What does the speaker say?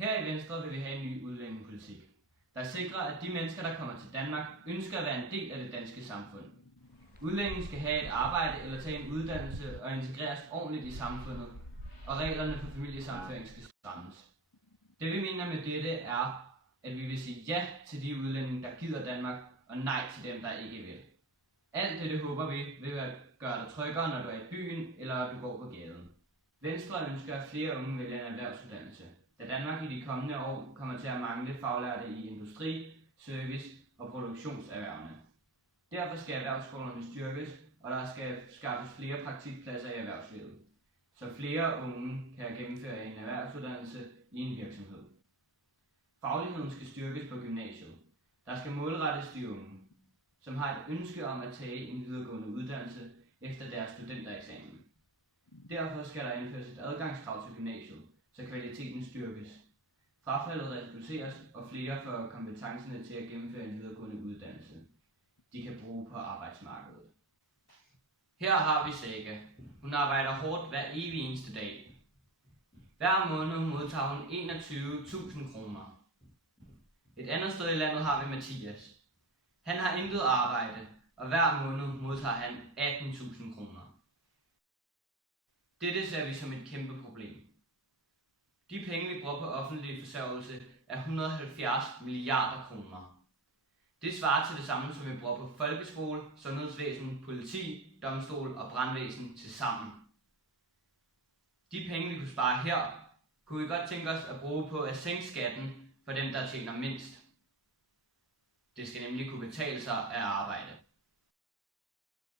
Her i Venstre vil vi have en ny udlændingepolitik, der sikrer, at de mennesker, der kommer til Danmark, ønsker at være en del af det danske samfund. Udlændinge skal have et arbejde eller tage en uddannelse og integreres ordentligt i samfundet, og reglerne for familiesammenføring skal strammes. Det vi mener med dette er, at vi vil sige ja til de udlændinge, der gider Danmark, og nej til dem, der ikke vil. Alt det håber vi vil gøre dig tryggere, når du er i byen eller når du går på gaden. Venstre ønsker, at flere unge vælger en erhvervsuddannelse, da Danmark i de kommende år kommer til at mangle faglærte i industri, service og produktionserhvervene. Derfor skal erhvervsskolerne styrkes, og der skal skaffes flere praktikpladser i erhvervslivet, så flere unge kan gennemføre en erhvervsuddannelse i en virksomhed. Fagligheden skal styrkes på gymnasiet. Der skal målrettes de unge, som har et ønske om at tage en videregående uddannelse efter deres studentereksamen. Derfor skal der indføres et adgangskrav til gymnasiet, så kvaliteten styrkes. Frafaldet reduceres, og flere får kompetencerne til at gennemføre en videregående uddannelse, de kan bruge på arbejdsmarkedet. Her har vi Saga. Hun arbejder hårdt hver evig eneste dag. Hver måned modtager hun 21.000 kroner. Et andet sted i landet har vi Mathias. Han har intet arbejde, og hver måned modtager han 18.000 kroner. Dette ser vi som et kæmpe problem. De penge, vi bruger på offentlig forsørgelse, er 170 milliarder kroner. Det svarer til det samme, som vi bruger på folkeskole, sundhedsvæsen, politi, domstol og brandvæsen til sammen. De penge, vi kunne spare her, kunne vi godt tænke os at bruge på at sænke skatten for dem, der tjener mindst. Det skal nemlig kunne betale sig at arbejde.